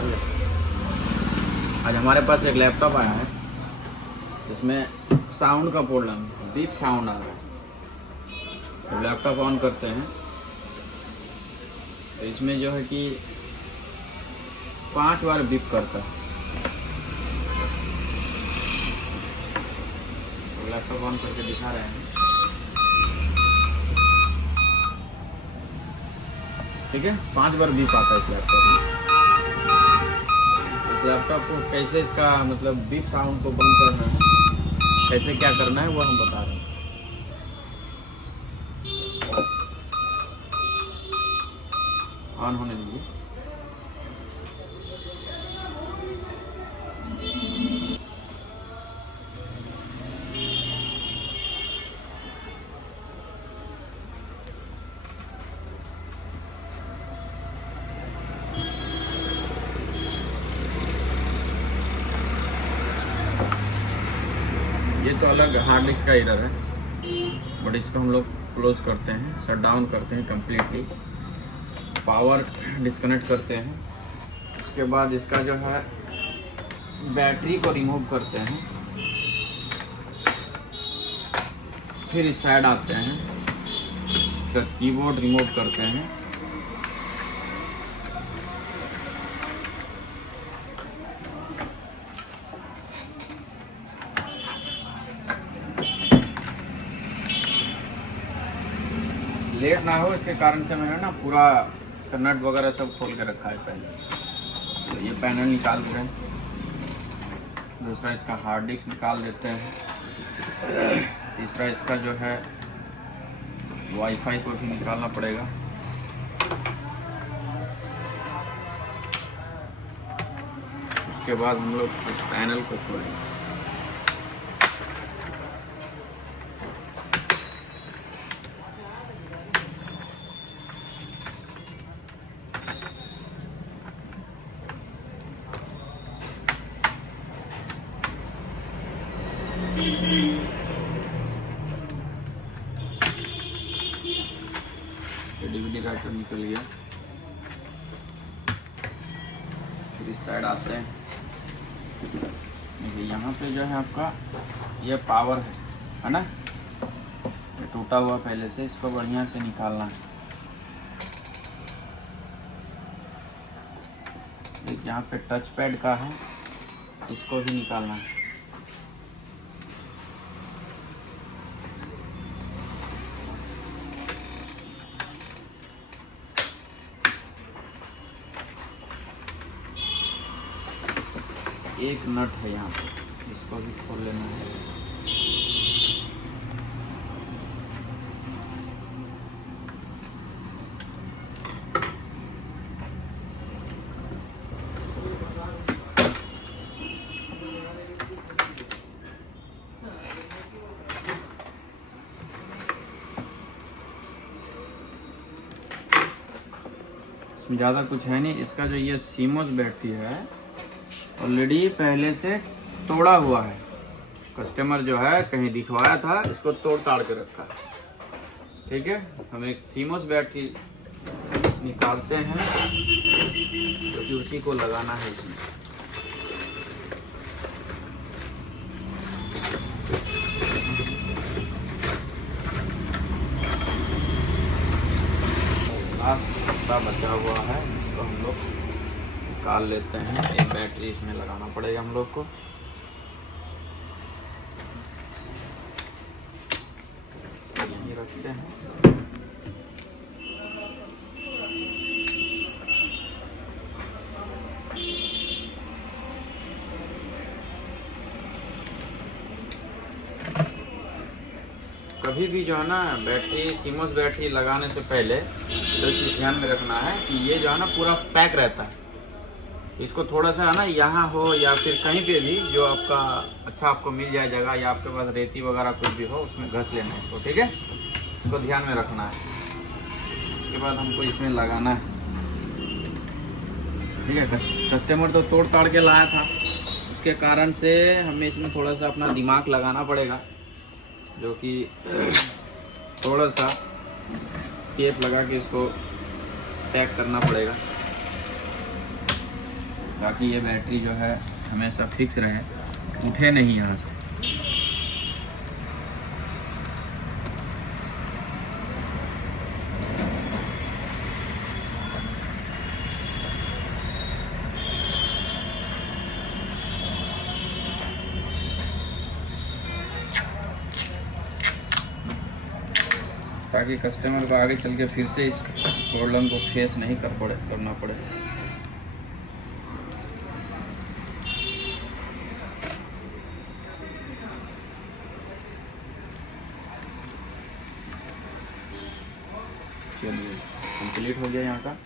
आज हमारे पास एक लैपटॉप आया है जिसमें साउंड का प्रॉब्लम है, बीप साउंड आ रहा है। तो लैपटॉप ऑन करते हैं तो इसमें जो है कि 5 बार बीप करता है। तो लैपटॉप ऑन करके दिखा रहे हैं, ठीक है। 5 बार बीप आता है इस लैपटॉप में। इस लैपटॉप को कैसे इसका मतलब बीप साउंड को बंद करना है, कैसे क्या करना है वो हम बता रहे हैं। ऑन होने दीजिए। ये तो अलग हार्ड डिस्क का इधर है, बट इसको हम लोग क्लोज करते हैं, शट डाउन करते हैं कम्प्लीटली, पावर डिस्कनेक्ट करते हैं। उसके बाद इसका जो है बैटरी को रिमूव करते हैं। फिर इस साइड आते हैं, इसका कीबोर्ड रिमूव करते हैं। लेट ना हो इसके कारण से मैंने ना पूरा इसका नट वगैरह सब खोल के रखा है पहले। तो ये पैनल निकाल दें। दूसरा इसका हार्ड डिस्क निकाल देते हैं। तीसरा इसका जो है वाईफाई को भी निकालना पड़ेगा। उसके बाद हम लोग इस पैनल को खोलेंगे। डीवीडी राइटर निकल गया। फिर इस साइड आते हैं। देखिए यहाँ पे जो है आपका ये पावर है ना, ये टूटा हुआ पहले से, इसको बढ़िया से निकालना है। एक यहाँ पे टच पैड का है, इसको भी निकालना है। एक नट है यहाँ पे, इसको भी खोल लेना है। इसमें ज़्यादा कुछ है नहीं। इसका जो ये सीमोस बैटरी है ऑलरेडी पहले से तोड़ा हुआ है। कस्टमर जो है कहीं दिखवाया था, इसको तोड़ ताड़ के रखा है, ठीक है। हम एक सीमोस बैटरी निकालते हैं क्योंकि उसी को लगाना है इसमें। लास्ट हिस्सा बचा हुआ है, इसको हम लोग निकाल लेते हैं। एक बैटरी इसमें लगाना पड़ेगा हम लोग को। यहीं रखते हैं। कभी भी जो है ना बैटरी, सीमोस बैटरी लगाने से पहले तो चीज़ ध्यान में रखना है कि ये जो है ना पूरा पैक रहता है। इसको थोड़ा सा है ना यहाँ हो या फिर कहीं पे भी जो आपका अच्छा आपको मिल जाए जगह, या आपके पास रेती वगैरह कुछ भी हो उसमें घस लेना है इसको, ठीक है। इसको ध्यान में रखना है। उसके बाद हमको इसमें लगाना है, ठीक है। कस्टमर तो तोड़ ताड़ के लाया था, उसके कारण से हमें इसमें थोड़ा सा अपना दिमाग लगाना पड़ेगा, जो कि थोड़ा सा टेप लगा के इसको पैक करना पड़ेगा। ताकि ये बैटरी जो है हमेशा फिक्स रहे, उठे नहीं यहाँ से। ताकि कस्टमर को आगे चल के फिर से इस प्रॉब्लम को फेस नहीं करना पड़े। चलिए कंप्लीट हो गया यहाँ का।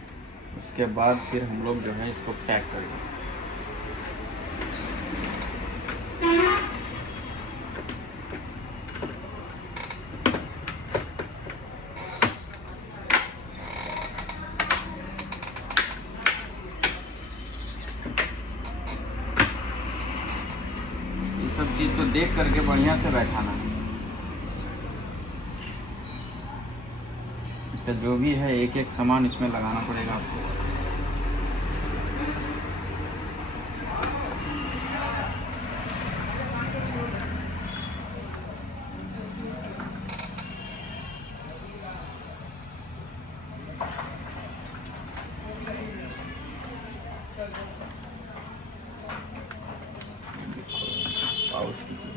उसके बाद फिर हम लोग जो है इसको पैक करेंगे। सब चीज़ को देख करके बढ़िया से बैठाना है। इसका जो भी है एक एक सामान इसमें लगाना पड़ेगा आपको। पाउच कीजिए।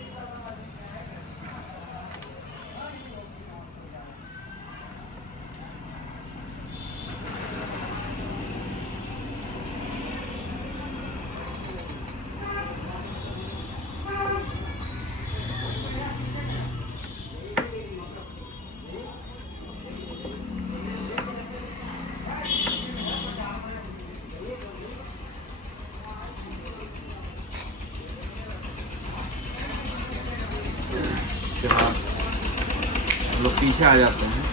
उसके बाद हम लोग पीछे आ जाते हैं।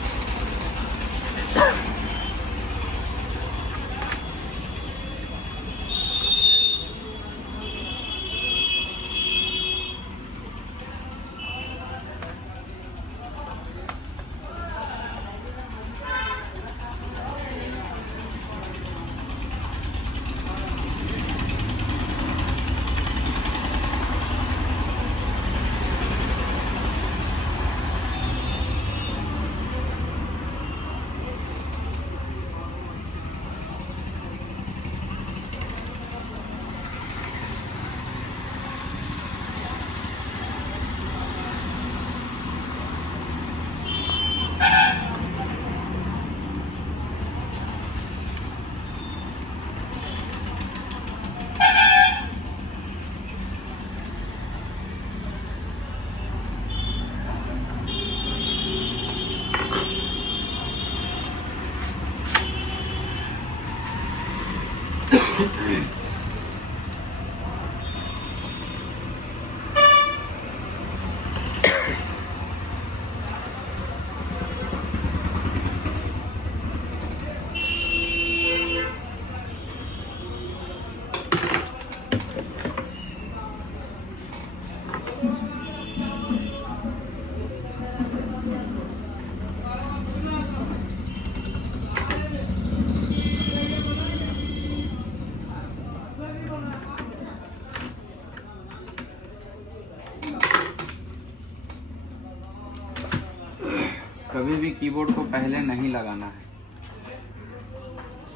कभी भी कीबोर्ड को पहले नहीं लगाना है,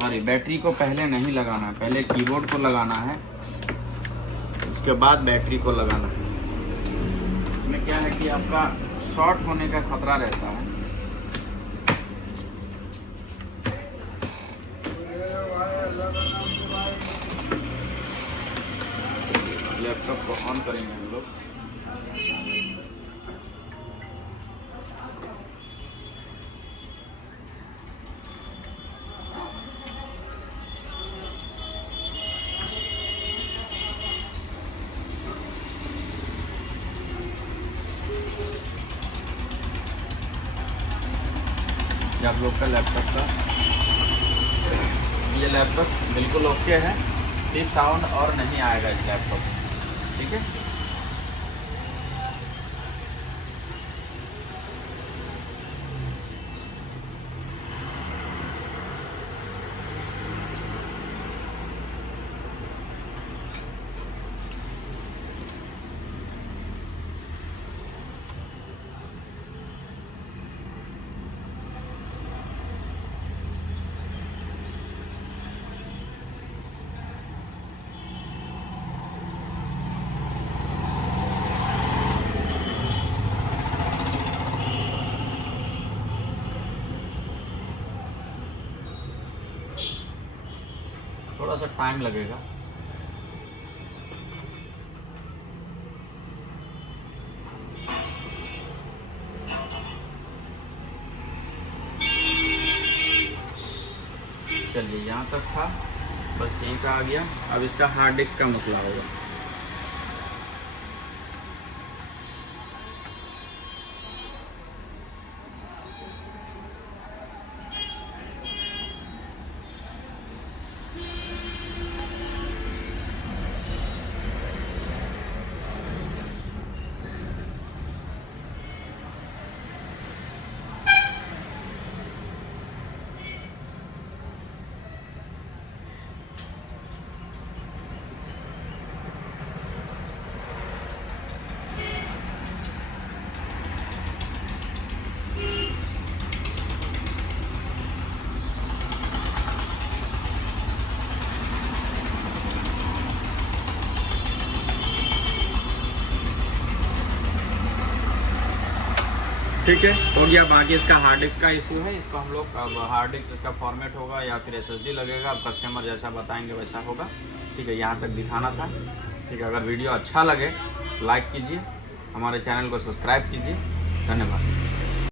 सॉरी बैटरी को पहले नहीं लगाना है। पहले कीबोर्ड को लगाना है, उसके बाद बैटरी को लगाना है। इसमें क्या है कि आपका शॉर्ट होने का खतरा रहता है। लैपटॉप को ऑन करेंगे हम लोग। आप लोग का लैपटॉप का ये लैपटॉप बिल्कुल ओके है, फिर साउंड और नहीं आएगा इस लैपटॉप में, ठीक है। सा टाइम लगेगा। चलिए यहाँ तक था, बस यहीं का आ गया। अब इसका हार्ड डिस्क का मसला होगा। ठीक है, हो गया। बाकी इसका हार्ड डिस्क का इशू है, इसको हम लोग अब हार्ड डिस्क इसका फॉर्मेट होगा या फिर SSD लगेगा। अब कस्टमर जैसा बताएंगे वैसा होगा। ठीक है, यहाँ तक दिखाना था। ठीक है, अगर वीडियो अच्छा लगे लाइक कीजिए, हमारे चैनल को सब्सक्राइब कीजिए। धन्यवाद।